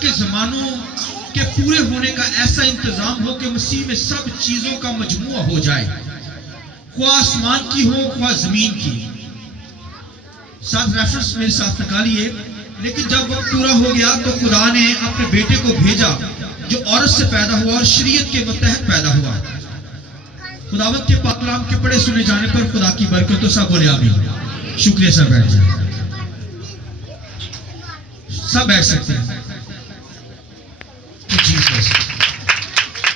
کے زمانوں کے پورے ہونے کا ایسا انتظام ہو کہ مسیح میں سب چیزوں کا مجموعہ ہو جائے، خواہ آسمان کی ہو خواہ زمین کی. ساتھ ریفرنس میرے ساتھ نکالیے. لیکن جب وقت پورا ہو گیا تو خدا نے اپنے بیٹے کو بھیجا جو عورت سے پیدا ہوا اور شریعت کے متحد پیدا ہوا. خداوند کے پاک کلام کے پڑھے سنے جانے پر خدا کی برکت. تو سب بولے آمین. شکریہ. سب بیٹھ جائیں. سب بیٹھ سکتے ہیں.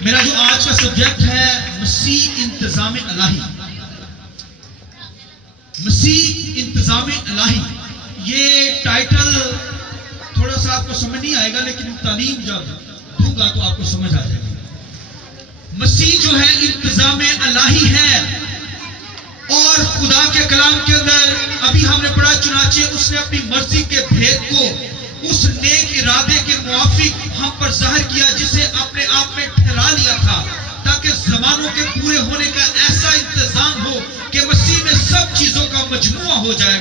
میرا جو آج کا سبجیکٹ ہے مسیح انتظام الہی. مسیح انتظام الہی. یہ ٹائٹل تھوڑا سا آپ کو سمجھ نہیں آئے گا، لیکن تعلیم جب دوں گا تو آپ کو سمجھ آ جائے گا. مسیح جو ہے انتظام الہی ہے، اور خدا کے کلام کے اندر ابھی ہم نے پڑھا چنانچہ اس نے اپنی مرضی کے بھید کو اس نیک ارادے کے موافق ہم پر ظاہر کیا جسے اپنے آپ میں ٹھہرا لیا تھا، تاکہ زمانوں کے پورے ہونے کا ایسا انتظام ہو کہ مسیح میں سب چیزوں کا مجموعہ ہو جائے،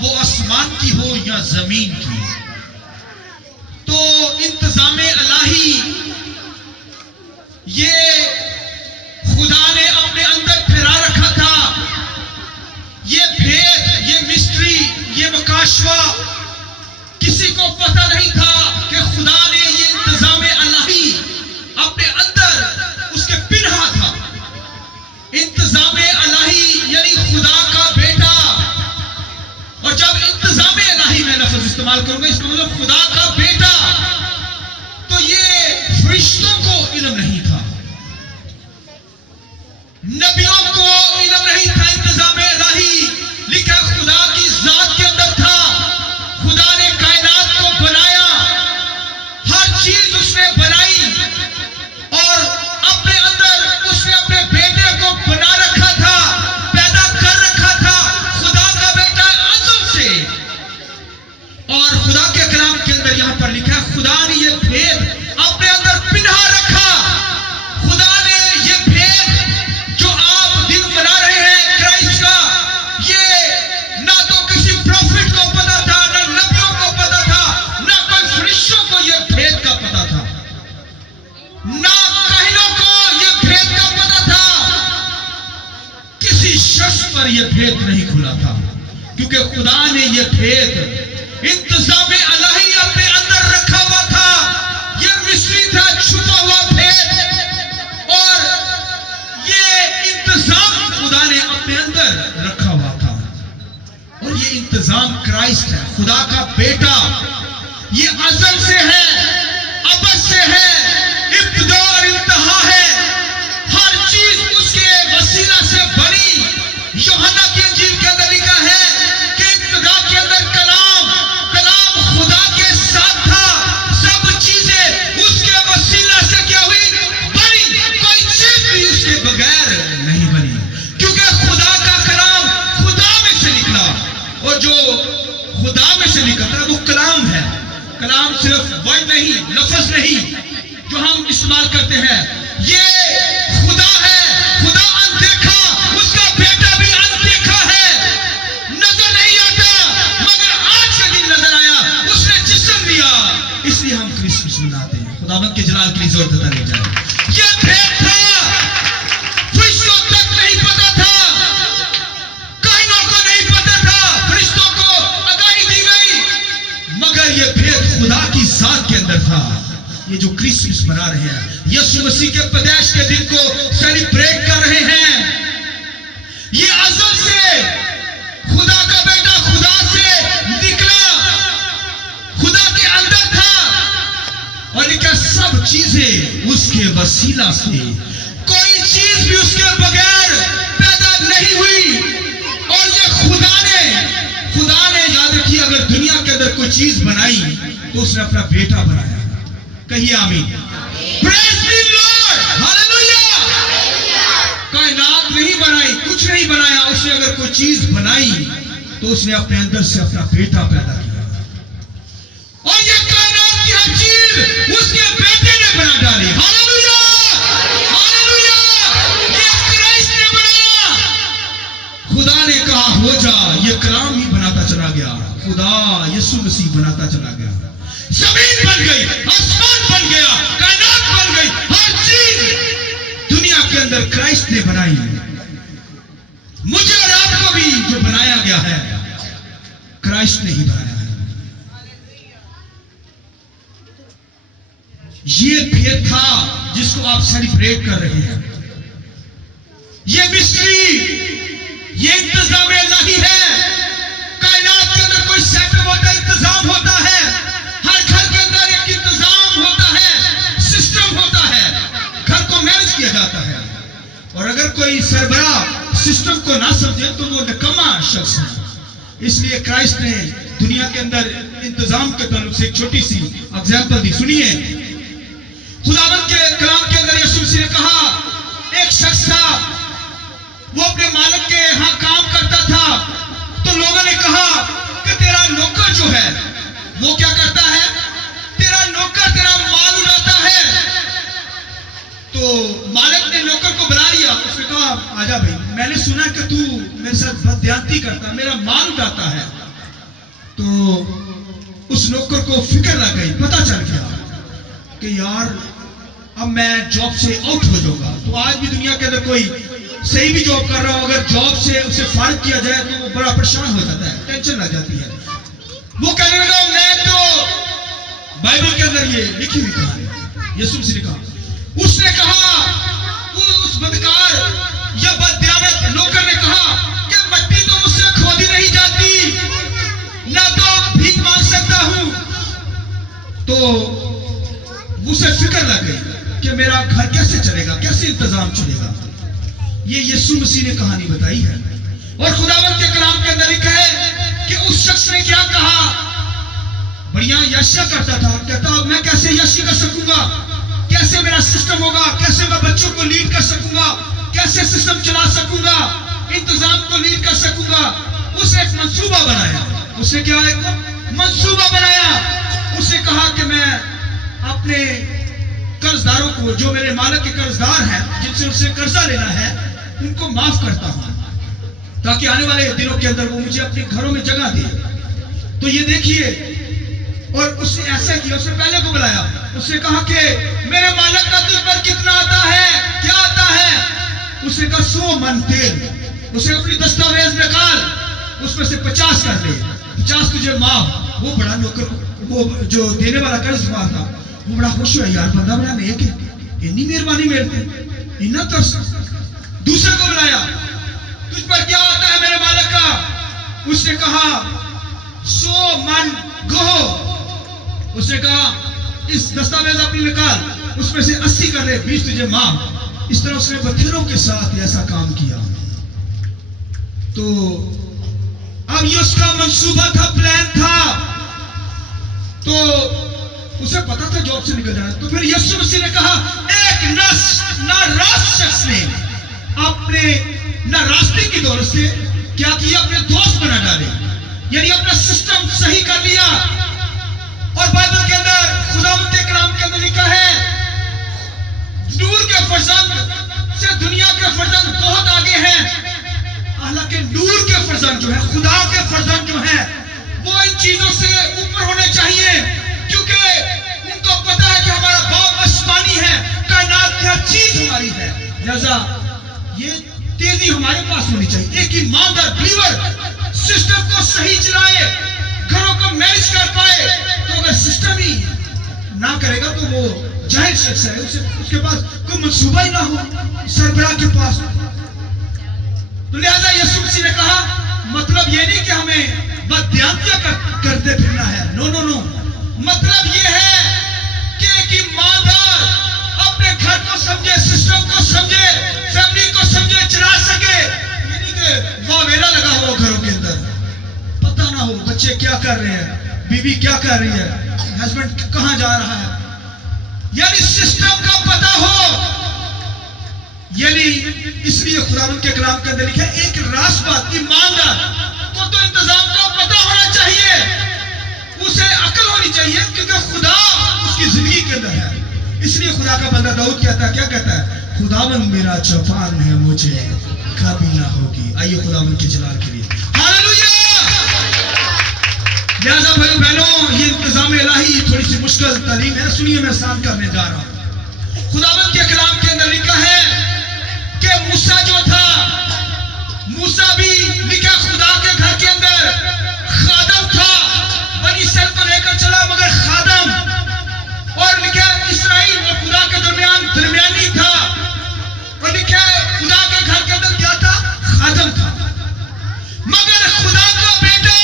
وہ آسمان کی ہو یا زمین کی. تو انتظام الہی یہ خدا نے اپنے اندر پھیلا رکھا تھا. یہ بھید، یہ مسٹری، یہ مکاشفہ کسی کو پتہ نہیں تھا کہ خدا نے یہ انتظام الہی اپنے اندر اس کے پنہا تھا. انتظام الہی یعنی خدا کا بیٹا. اور جب انتظام الہی میں لفظ استعمال کروں گا اس کا مطلب خدا کا بیٹا، تو یہ فرشتوں کو علم نہیں تھا، نبیوں کو علم نہیں تھا. انتظام الہی لکھا خدا کی ذات کے اندر تھا. خدا نے کائنات کو بنایا، ہر چیز اس نے بنائی، اور اپنے اندر اس نے اپنے بیٹے کو بنا رکھا تھا، پیدا کر رکھا تھا. خدا کا بیٹا ازل سے. اور خدا کے کلام کے اندر یہاں پر لکھا ہے خدا نے یہ بھید اپنے اندر پنہا رکھا. خدا نے یہ بھید جو آپ دن بنا رہے ہیں کرائسٹ کا، یہ نہ تو کسی پروفٹ کو پتا تھا، نہ نبیوں کو پتا تھا، نہ کوئی فرشتوں کو یہ بھید کا پتا تھا، نہ کاہنوں کو یہ بھید کا پتا تھا. کسی شخص پر یہ بھید نہیں کھلا تھا، کیونکہ خدا نے یہ بھید انتظام الہی اپنے اندر رکھا ہوا تھا. یہ مسٹری تھا، چھپا ہوا بھید، اور یہ انتظام خدا نے اپنے اندر رکھا ہوا تھا. اور یہ انتظام کرائسٹ ہے، خدا کا بیٹا. یہ ازل سے ہے، ابد سے ہے، ابتدا اور انتہا ہے. ہر چیز اس کے وسیلہ سے بنی. یوحنا کی انجیل کے اندر لکھا ہے کہ ابتدا کے اندر کلام خدا کے ساتھ تھا. سب چیزیں اس کے وسیلہ سے کیا ہوئی؟ بنی. کوئی چیز بھی اس کے بغیر نہیں بنی، کیونکہ خدا کا کلام خدا میں سے نکلا. اور جو خدا میں سے نکلتا ہے وہ کلام ہے. کلام صرف ورڈ نہیں، لفظ نہیں جو ہم استعمال کرتے ہیں. یہ خدا ہے. خدا اندیکھا، اس کا بیٹا بھی اندیکھا ہے، نظر نہیں آتا، مگر آج کے دن نظر آیا. اس نے جسم لیا، اس لیے ہم کرسمس مناتے ہیں. خداوند کے جلال کے لیے زور دیتا نہیں جائے. یہ بھید تھا، فرشتوں تک نہیں پتا تھا، کائنوں کو نہیں پتا تھا، فرشتوں کو آگاہی دی گئی، مگر یہ بھید خدا کی ذات کے اندر تھا. یہ جو کرسمس منا رہے ہیں، یسوع مسیح کے پیدائش کے دن کو سیلیبریٹ کر رہے ہیں، یہ ازل سے خدا کا بیٹا خدا سے نکلا، خدا کے اندر تھا. اور یہ سب چیزیں اس کے وسیلہ سے، کوئی چیز بھی اس کے بغیر پیدا نہیں ہوئی. اور یہ خدا نے یاد رکھی، اگر دنیا کے اندر کوئی چیز بنائی تو اس نے اپنا بیٹا بنایا. کہیے آمین. پریز دی لارڈ. ہاللویا. کائنات نہیں بنائی، کچھ نہیں بنایا. اس نے اگر کوئی چیز بنائی تو اس نے اپنے اندر سے اپنا بیٹا پیدا کیا. اور یہ کائنات کی ہر چیز اس کے بیٹے نے بنا ڈالی. ہاللویا. ہاللویا. یہ کرائسٹ نے بنایا. خدا نے کہا ہو جا، یہ کلام ہی بناتا چلا گیا. خدا یسوع مسیح بناتا چلا گیا. زمین بن گئی، آسمان بن گیا، کائنات بن گئی، ہر چیز دنیا کے اندر کرائسٹ نے بنائی. مجھے اور آپ کو بھی جو بنایا گیا ہے کرائسٹ نے ہی بنایا ہے. یہ بھید تھا جس کو آپ سیلیبریٹ کر رہے ہیں. یہ مسٹری، یہ انتظام الہی ہے. کائنات کے اندر کوئی سیٹ اپ ہوتا ہے، انتظام ہوتا ہے. ہر گھر کے اندر ایک انتظام ہوتا ہے، سسٹم ہوتا ہے، گھر کو مینج کیا جاتا ہے. اور اگر کوئی سربراہ سسٹم کو نہ سمجھے تو وہ نکما شخص ہے. اس لیے کرائسٹ نے دنیا کے اندر انتظام کے تعلق سے ایک چھوٹی سی اگزامپل دی. سنیے، خداوند کے کلام کے اندر یسوع مسیح نے کہا ایک شخص تھا، وہ اپنے مالک کے ہاں کام کرتا تھا. تو لوگوں نے کہا کہ تیرا نوکر جو ہے وہ کیا کرتا ہے؟ تیرا نوکر تیرا مال اڑاتا ہے. تو مالک نے نوکر کو بلا لیا. اس نے کہا آجا بھائی، میں نے سنا کہ تو میرے ساتھ بددیانتی کرتا، میرا مال اڑاتا ہے. تو اس نوکر کو فکر لگ گئی، پتہ چل گیا کہ یار اب میں جاب سے آؤٹ ہو جاؤں گا. تو آج بھی دنیا کے اندر کوئی صحیح بھی جاب کر رہا ہو، اگر جاب سے اسے فارغ کیا جائے تو وہ بڑا پریشان ہو جاتا ہے، ٹینشن لگ جاتی ہے. وہ کہنے لگا میں تو بائبل کے اندر یہ لکھی ہوئی کہانی. یسوع مسیح نے کہا، اس نے کہا، اس بدکار یا بددیانت نوکر نے کہا کہ مٹی تو مجھ سے کھودی نہیں جاتی، نہ تو بھیک مانگ سکتا ہوں. تو اسے فکر لگ گئی کہ میرا گھر کیسے چلے گا، کیسے انتظام چلے گا. یہ یسوع مسیح نے کہانی بتائی ہے. اور خداوند کے کلام کے اندر لکھا ہے کہ اس شخص نے کیا کہا، بڑیاں یاشیا کرتا تھا، کہتا میں کیسے یاشی کر سکوں گا، کیسے میرا سسٹم ہوگا، کیسے میں بچوں کو لیڈ کر سکوں گا، کیسے سسٹم چلا سکوں گا، انتظام کو لیڈ کر سکوں گا. اس نے ایک منصوبہ بنایا. اس نے کیا ایک منصوبہ بنایا. اس نے کہا کہ میں اپنے قرض داروں کو، جو میرے مالک کے قرض دار ہیں، جن سے اسے قرضہ لینا ہے، ان کو معاف کرتا ہوں تاکہ آنے والے دنوں کے اندر وہ مجھے اپنے گھروں میں جگہ دے. تو یہ دیکھیے، اور اس نے ایسا کیا. اس نے پہلے کو بلایا. اس نے کہا کہ میرے مالک کا تجھ پر کتنا آتا ہے، کیا آتا ہے؟ اس نے کہا 100 من تیل. اس نے اپنی دستاویز نکال، اس میں سے 50 کر لے، 50 تجھے معاف. وہ بڑا نوکر، وہ جو دینے والا قرض مار تھا، وہ بڑا خوش ہوا، یار بندہ بڑا نیک ہے، اتنی مہربانی میرے پہ، اتنا ترس. دوسرے کو بلایا، تجھ پر کیا آتا ہے میرے مالک کا؟ اس نے کہا 100 من گو. اس نے کہا اس دستاویز اپنی نکال، اس میں سے 80 کر لے، 20 تجھے معاف. اس طرح اس نے بتھیروں کے ساتھ ایسا کام کیا. تو اب یہ اس کا منصوبہ تھا، پلان تھا. تو اسے پتا تھا جاب سے نکل جانا. تو پھر یسوع مسیح نے کہا ایک ناراض شخص نے اپنے ناراستی کی دولت سے کیا کیا، اپنے دوست بنا ڈالے، یعنی اپنا سسٹم صحیح کر لیا. اور بائبل کے اندر خداوند کے کلام کے اندر لکھا ہے نور کے فرزند سے دنیا کے فرزند بہت آگے ہیں. حالانکہ نور کے فرزند جو ہے، خدا کے فرزند جو ہیں، وہ ان چیزوں سے اوپر ہونے چاہیے، کیونکہ ان کو پتا ہے کہ ہمارا باپ آسمانی ہے، کائنات کی ہر چیز ہماری ہے. لہذا یہ تیزی ہمارے پاس ہونی چاہیے. ایک ایماندار بلیور سسٹم کو صحیح چلائے، گھروں کو مینج کر پائے. تو اگر سسٹم ہی نہ کرے گا تو وہ جاہل شخص ہے، اس کے پاس کوئی منصوبہ ہی نہ ہو سربراہ کے پاس. تو لہذا یسوع مسیح نے کہا مطلب یہ نہیں کہ ہمیں بددیانتیاں کرتے پھرنا ہے. نو نو نو. مطلب یہ ہے کہ ایک ایماندار اپنے گھر کو سمجھے، سسٹم کو سمجھے، فیملی کو سمجھے، چلا سکے. یہ نہیں کہ واویلا لگا ہو گھروں کے اندر، پتہ نہ ہو بچے کیا کر رہے ہیں، بیوی کیا کر رہی ہے، ہسبینڈ کہاں جا رہا ہے. یعنی سسٹم کا پتہ ہو. یعنی اس لیے خداوند کے کلام کے اندر لکھا ہے ایک راست بات، ایماندار کو تو انتظام کا پتہ ہونا چاہیے، اسے عقل ہونی چاہیے، کیونکہ خدا اس کی زندگی کے اندر ہے. اس لیے خدا کا بندہ داؤد کہتا ہے، کیا کہتا ہے؟ خداوند میرا چوپان ہے، مجھے کبھی نہ ہوگی. آئیے خداوند کے جلال کے لیے ہاللویا. لہذا بھائیو بہنوں، یہ انتظام الہی تھوڑی سی مشکل تعلیم ہے، سنیے میں آسان کرنے جا رہا ہوں۔ خداوند کے کلام کے اندر لکھا ہے کہ موسیٰ جو تھا، موسیٰ بھی لکھا خدا کے گھر کے اندر خادم تھا، بنی اسرائیل کو لے کر چلا مگر خادم، اور لکھا اسرائیل اور خدا کے درمیانی تھا، اور لکھا خدا کے گھر کے اندر کیا تھا؟ خادم تھا۔ مگر خدا کا بیٹا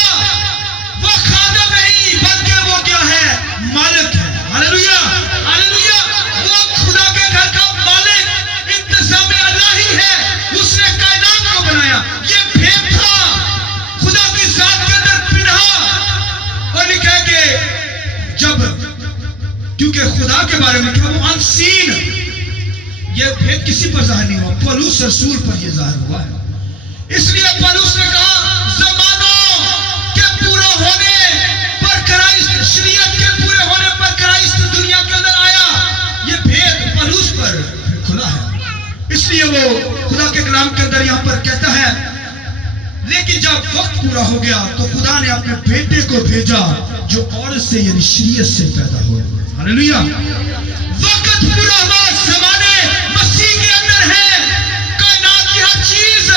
وہ خادم نہیں بلکہ وہ کیا ہے؟ مالک ہے۔ ہاللویا ہاللویا، وہ خدا کے گھر کا مالک، انتظام الہی ہے، اس نے کائنات کو بنایا۔ یہ بھید تھا خدا کی ذات کے اندر پنہا، اور لکھا ہے کہ جب کیونکہ خدا کے بارے میں کیا وہ انسین، یہ بھید کسی پر ظاہر نہیں ہوا، پولس رسول پر یہ ظاہر ہوا ہے۔ اس لیے پولس نے کہا زمانوں کے پورا ہونے پر کرائسٹ، شریعت کے پورے ہونے پر کرائسٹ دنیا کے اندر آیا۔ یہ بھید پولس پر کھلا ہے، اس لیے وہ خدا کے کلام کے اندر یہاں پر کہتا ہے لیکن جب وقت پورا ہو گیا تو خدا نے اپنے بیٹے کو بھیجا جو عورت سے یعنی شریعت سے پیدا ہوا۔ ہاللویا، وقت پورا ہوا، زمانے مسیح کے اندر ہے، کائنات کی ہر چیز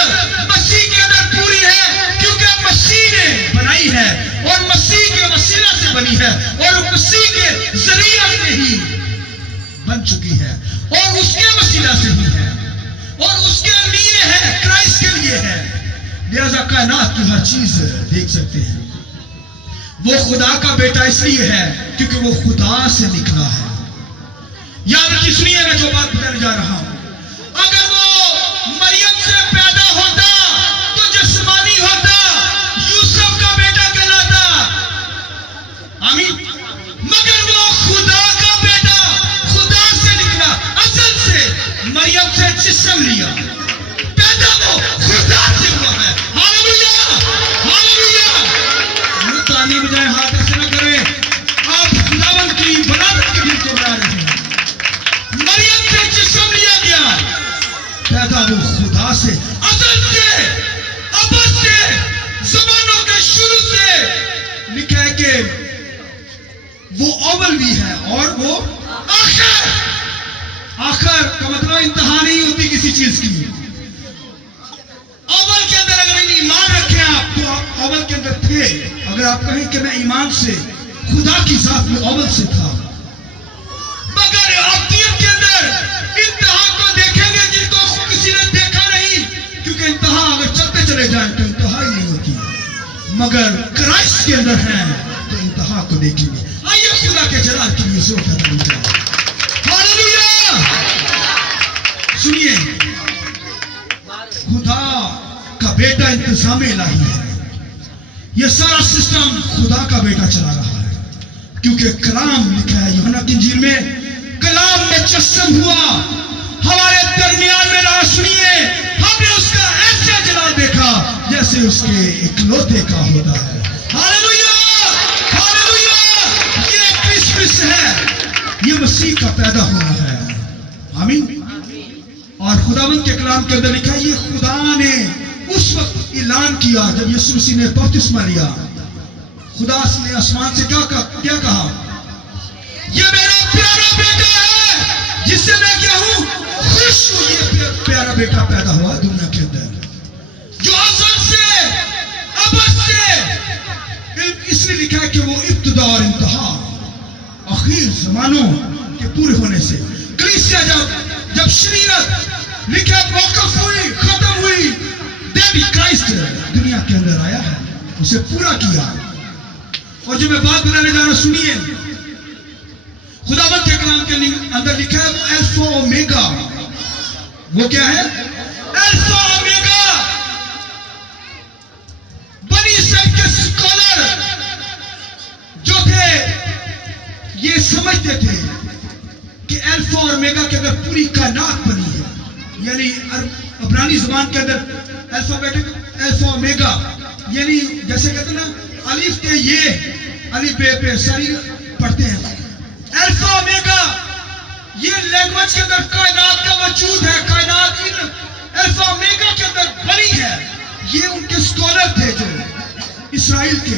مسیح کے اندر پوری ہے، کیونکہ مسیح نے بنائی ہے اور مسیح کے وسیلہ سے بنی ہے اور مسیح کے ذریعہ سے ہی بن چکی ہے اور اس کے وسیلہ سے ہی ہے اور اس کے لیے ہے، کرائسٹ کے لیے ہے، لہذا کائنات کی ہر چیز دیکھ سکتے ہیں۔ وہ خدا کا بیٹا اس لیے ہے کیونکہ وہ خدا سے نکلا ہے۔ یاد رکھیے، سنیے میں جو بات بتانے جا رہا ہوں، اگر وہ مریم سے پیدا ہوتا تو جسمانی ہوتا، یوسف کا بیٹا کہلاتا، آمین، مگر وہ خدا کا بیٹا، خدا سے نکلا، اصل سے مریم سے جسم لیا، پیدا وہ خدا سے ہوا ہے۔ ہاللویا ہاللویا، تالی بجائے ہاتھ ایسے نہ کریں، آپ خداوند کی بلادت کے دل کو بنا رہے ہیں۔ مریم سے جسم لیا گیا، پیدا وہ خدا سے، ازل سے، ابد سے، زمانوں کے شروع سے، لکھا ہے کہ وہ اول بھی ہے اور وہ آخر۔ آخر کا مطلب انتہا نہیں ہوتی کسی چیز کی۔ اول کے اندر اگر ایمان رکھیں آپ تو آپ اول کے اندر تھے۔ اگر آپ کہیں کہ میں ایمان سے خدا کی ذات میں اول سے تھا، مگر ابدیت کے اندر انتہا کو دیکھیں گے جن کو کسی نے دیکھا نہیں، کیونکہ انتہا اگر چلتے چلے جائیں تو انتہا ہی نہیں ہوتی، مگر کرائسٹ کے اندر ہیں تو انتہا کو دیکھیں گے۔ آئیے خدا کے جلال کے لیے زور کرنا چاہیے۔ ہاللویا، سنیے، خدا کا بیٹا انتظام الہی ہے، یہ سارا سسٹم خدا کا بیٹا چلا رہا ہے، کیونکہ کلام لکھا ہے یوحنا کی انجیل میں، کلام مجسم ہوا ہمارے درمیان میں رہا۔ سنیے، ہم نے اس کا ایسا جلال دیکھا جیسے اس کے اکلوتے کا ہوتا ہے۔ ہاللویا ہاللویا، یہ کرسمس ہے، یہ مسیح کا پیدا ہونا ہے، آمین۔ اور خداوند کے کلام کے اندر لکھا ہے یہ خدا نے اس وقت اعلان کیا جب یسوع مسیح نے بپتسمہ لیا، خدا نے آسمان سے کیا کہا؟ یہ میرا پیارا بیٹا ہے جس سے میں کیا ہوں؟ خوش ہوں۔ یہ پیارا بیٹا پیدا ہوا دنیا کے اندر جو ازل سے ابد سے، اس لیے لکھا ہے کہ وہ ابتدا اور انتہا، آخر زمانوں کے پورے ہونے سے، کلیسیا جب شریعت لکھا موقف ہوئی، ختم ہوئی، دیوی کرائسٹ دنیا کے اندر آیا ہے، اسے پورا کیا۔ اور جو میں بات بتانے جا رہا ہوں، سنیے، خداوند کے کلام کے اندر لکھا ہے وہ الفا اومیگا، وہ کیا ہے؟ Alpha omega. بنی اسرائیل کے اسکالر جو تھے یہ سمجھتے تھے کہ الفا اور اومیگا کے اندر پوری کائنات بنی ہے، یعنی عبرانی زبان کے اندر الفابیٹک الفا اومیگا، یعنی جیسے کہتے ہیں نا الف تے یہ، الف بے پہ ساری پڑھتے ہیں، الفا اومیگا، یہ لینگویج کے اندر کائنات کا وجود ہے، کائنات ان الفا اومیگا کے اندر بنی ہے۔ یہ ان کے اسکالر تھے جو اسرائیل کے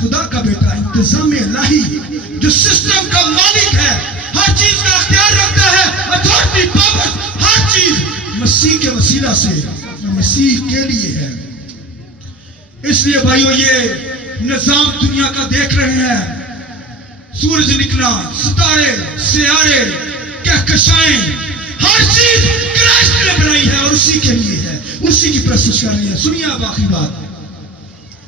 خدا کا بیٹا انتظام الہی جو سسٹم کا مالک ہے, ہر چیز کا اختیار رکھتا ہے, اتھارٹی پاور ہر چیز مسیح کے وسیلہ سے مسیح کے لیے ہے. اس لیے بھائیو یہ نظام دنیا کا دیکھ رہے ہیں, سورج نکلا, ستارے, سیارے, کہکشائیں, ہر چیز کرائسٹ نے بنائی ہے اور اسی کے لیے ہے, اسی کی پرستش کر رہی ہے. سنیے آپ آخری بات,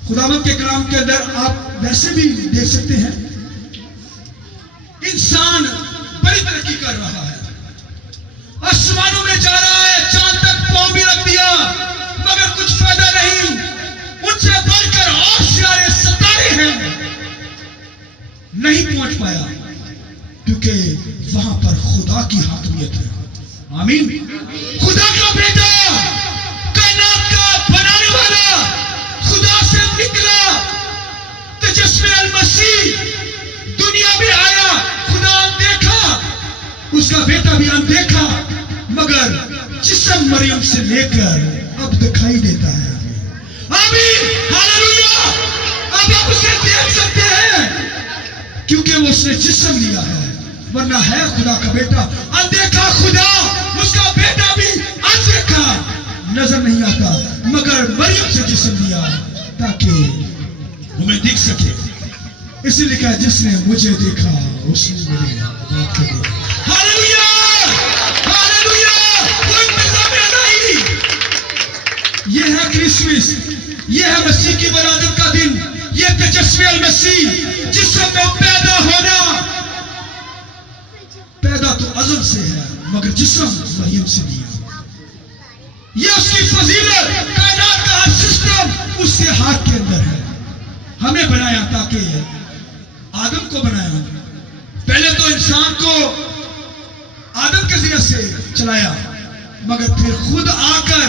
خداوند کے کلام کے اندر آپ ویسے بھی دیکھ سکتے ہیں انسان بڑی ترقی کر رہا ہے, آسمانوں میں جا رہا ہے, چاند تک پاؤں بھی رکھ دیا مگر کچھ فائدہ نہیں. ان سے بڑھ کر اور سیارے ستارے ہیں, نہیں پہنچ پایا کیونکہ وہاں پر خدا کی حاکمیت ہے. آمین. خدا کا بیٹا, کائنات کا بنانے والا, خدا سے نکلا, تجسم المسیح دنیا میں آیا. خدا دیکھا, اس کا بیٹا بھی اندیکھا, مگر جسم مریم سے لے کر اب دکھائی دیتا ہے. آمین, ہاللویا. اب آپ اسے دیکھ سکتے ہیں کیونکہ وہ اس نے جسم لیا ہے, ورنہ ہے خدا کا بیٹا اندیکھا خدا. اس کا بیٹا بھی اندیکھا, نظر نہیں آتا, مگر مریم سے جسم لیا تاکہ ہمیں دیکھ سکے. اسی لیے کہا جس نے مجھے دیکھا اس نے میرے باپ کو دیکھا. Hallelujah, hallelujah. وہ انتظام الہی, یہ ہے کرسمس, یہ ہے مسیح کی ولادت کا دن, یہ تجسم المسیح جسم میں پیدا ہونا. پیدا تو ازل سے ہے مگر جسم مریم سے دیا. یہ اس کی فضیلت, کائنات کا ہر سسٹم اس کے ہاتھ کے اندر ہے. ہمیں بنایا تاکہ آدم کو بنایا, پہلے تو انسان کو آدم کے ذریعے سے چلایا, مگر پھر خود آ کر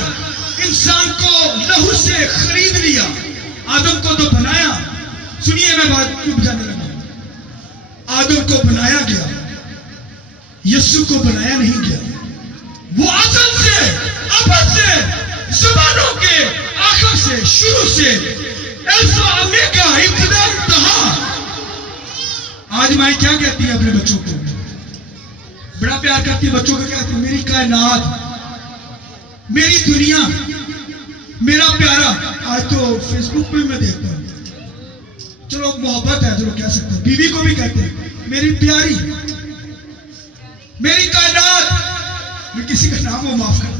انسان کو لہو سے خرید لیا. آدم کو تو بنایا, سنیے میں بات کیوں بجانے لگا. آدم کو بنایا گیا, یسوع کو بنایا نہیں گیا. وہ ازل سے, ابد سے, زمانوں کے آخر سے, شروع سے, الفا اومیگا, ابتدا انتہا. آج مائی کیا کہتی ہے اپنے بچوں کو, بڑا پیار کرتی ہے بچوں کو, کہتی ہے میری کائنات, میری دنیا, میرا پیارا. آج تو فیس بک پہ میں دیکھتا ہوں, چلو محبت ہے, چلو کہہ سکتے ہیں, بیوی کو بھی کہتے ہیں میری پیاری, میری کائنات. میں کسی کا نام وہ معاف کر دیں,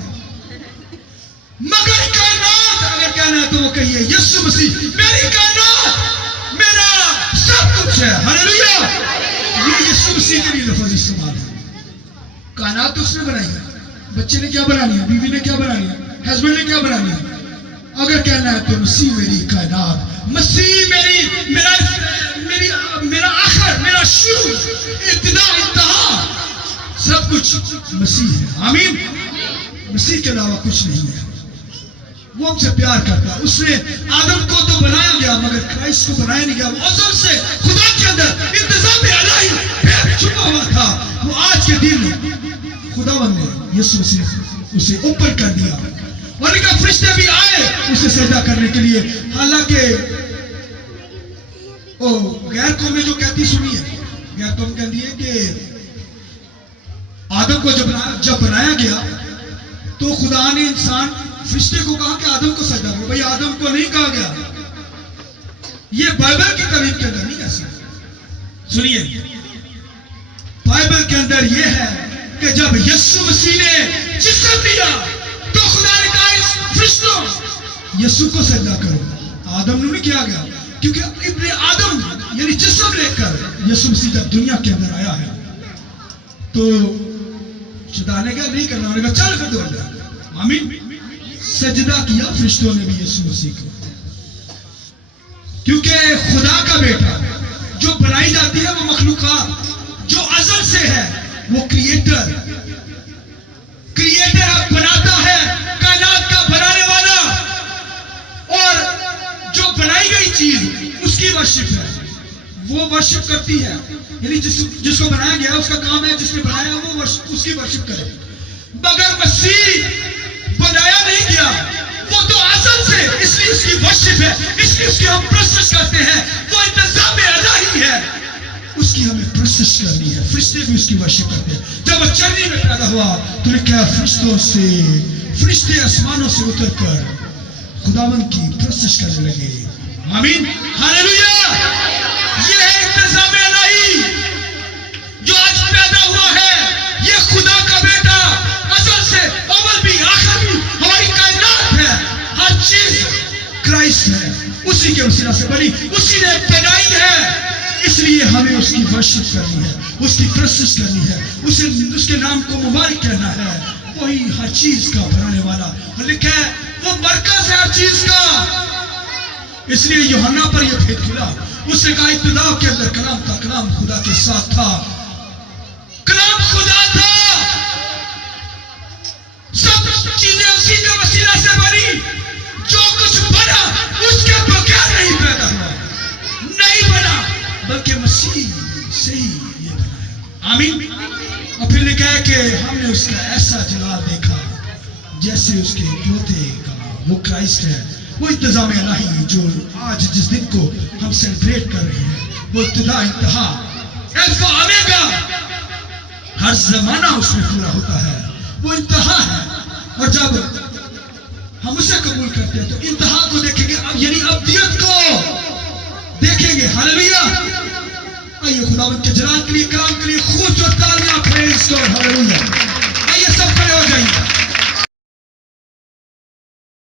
مگر کائنات اگر کہنا ہے تو وہ کہیے یسوع مسیح میری کائنات, میرا سب کچھ ہے. ہاللویا. یہ یسوع مسیح کے لیے لفظ استعمال ہے. کائنات تو اس نے بنائی ہے, بچے نے کیا بنا لیا, بیوی نے کیا بنا لیا, ہسبینڈ نے کیا بنا لیا. اگر کہنا ہے تو مسیح میری کائنات, مسیح میرا آخر, میرا شروع, ابتدا انتہا, سب کچھ مسیح ہے. آمین. مسیح کے علاوہ کچھ نہیں ہے. وہ ہم سے پیار کرتا ہے. اس نے آدم کو تو بنایا گیا مگر کرائسٹ کو بنایا نہیں گیا. وہ ازل سے خدا کے اندر انتظام الہی پھر چھپا ہوا تھا. وہ آج کے دن خداوند نے یسوع مسیح اسے اوپن کر دیا, اور ان کا فرشتے بھی آئے اسے سجدہ کرنے کے لیے. حالانکہ غیر قومیں جو کہتی سنی ہے, غیر قوم کہتی ہے کہ آدم کو جب بنایا گیا تو خدا نے انسان فرشتے کو کہا کہ آدم کو سجدہ کرو. بھائی آدم کو نہیں کہا گیا, یہ بائبل کی تعلیم کے اندر نہیں ایسا. سنیے, بائبل کے اندر یہ ہے کہ جب یسوع مسیح نے جسم لیا تو خدا نے کہا اس فرشتوں یسوع کو سجدہ کرو. آدم نے نہیں کیا گیا, کیونکہ ابن آدم یعنی جسم لے کر یسوع مسیح جب دنیا کے اندر آیا ہے تو شیطان نے کہا نہیں کرنا, انہوں نے کہا چل کر دو اللہ. آمین. سجدہ کیا فرشتوں نے بھی یسوع مسیح کو, کیونکہ خدا کا بیٹا جو بنائی جاتی ہے وہ مخلوقات, جو ازل سے ہے وہ کریٹر بناتا ہے, کائنات کا بنانے والا, اور جو بنائی گئی چیز اس کی ورشپ ہے, وہ ورشپ کرتی ہے. یعنی جس کو بنایا گیا اس کا کام ہے جس نے بنایا وہ اس کی ورشپ کرے. مگر مسیح بنایا نہیں گیا, وہ تو ازل سے, اس لیے اس کی ورشپ ہے, اس لیے اس کی ہم پرستش کرتے ہیں. وہ فرشتے بھی اس کی ورشپ کرتے ہیں. جب وہ چرنی میں پیدا ہوا تو لکھا فرشتے آسمانوں سے اتر کر خداوند کی پرستش کرنے لگے. آمین ہاللویا. یہ ہے انتظام الہی جو آج پیدا ہوا ہے. یہ خدا کا بیٹا اصل سے اول بھی آخر بھی ہماری کائنات ہے. ہر چیز کرائسٹ ہے, اسی کے وسیلہ سے بنی, اسی نے بنائی ہے. اس لیے ہمیں اس کی ورشپ کرنی ہے, اس کی پرستش کرنی ہے, اس کے نام کو مبارک کہنا ہے. وہی ہر چیز کا بنانے والا, اور لکھا ہے وہ مرکز ہے ہر چیز کا. اس لیے یوحنا پر یہ بھید کھلا. اس نے کہا ابتدا کے اندر کلام تھا, کلام خدا کے ساتھ تھا, کلام خدا تھا. سب چیزیں اسی کے وسیلہ سے بنی. جو کچھ بنا اس کے بغیر نہیں پیدا ہوا, نہیں بنا, بلکہ مسیح سے ہی یہ بنا ہے. آمین. اور پھر لکھا ہے کہ ہم نے اس کا ایسا جلال دیکھا جیسے اس کے اکلوتے کا. وہ کرائسٹ ہے, وہ انتظام الہی جو آج جس دن کو ہم سیلیبریٹ کر رہے ہیں. وہ ابتدا انتہا, الفا اومیگا, ہر زمانہ اس میں پورا ہوتا ہے. وہ انتہا ہے, اور جب ہم اسے قبول کرتے ہیں تو انتہا کو دیکھیں گے, یعنی ابدیت کو دیکھیں گے. ہاللویا. آئیے خداوند کے جلال کے لیے, کلام کے لیے خوب جو تالیاں پھیریں اس کو. ہاللویا. آئیے سب کھڑے ہو جائیے.